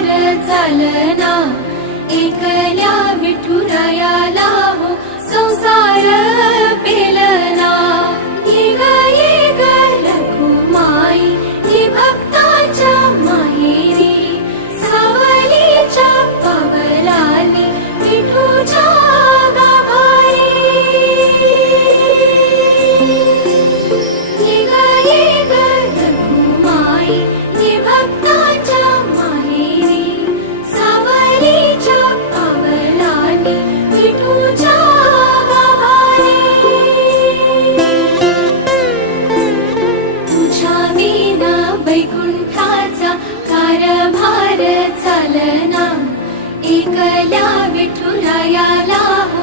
चालना, एकल्या विठुरायाला हो संसार पेलना। ये ग रखुमाई ही भक्ताच्या माहेरी, सावलीच्या पावलाली विठूच्या गाभारी। ये ग रखुमाई ही भक्ताच्या माहेरी, सावलीच्या पावलाली विठूच्या गाभारी। तुझ्या विना वैकुंठाचा कारभार चालना, एकल्या विठुरायाला हो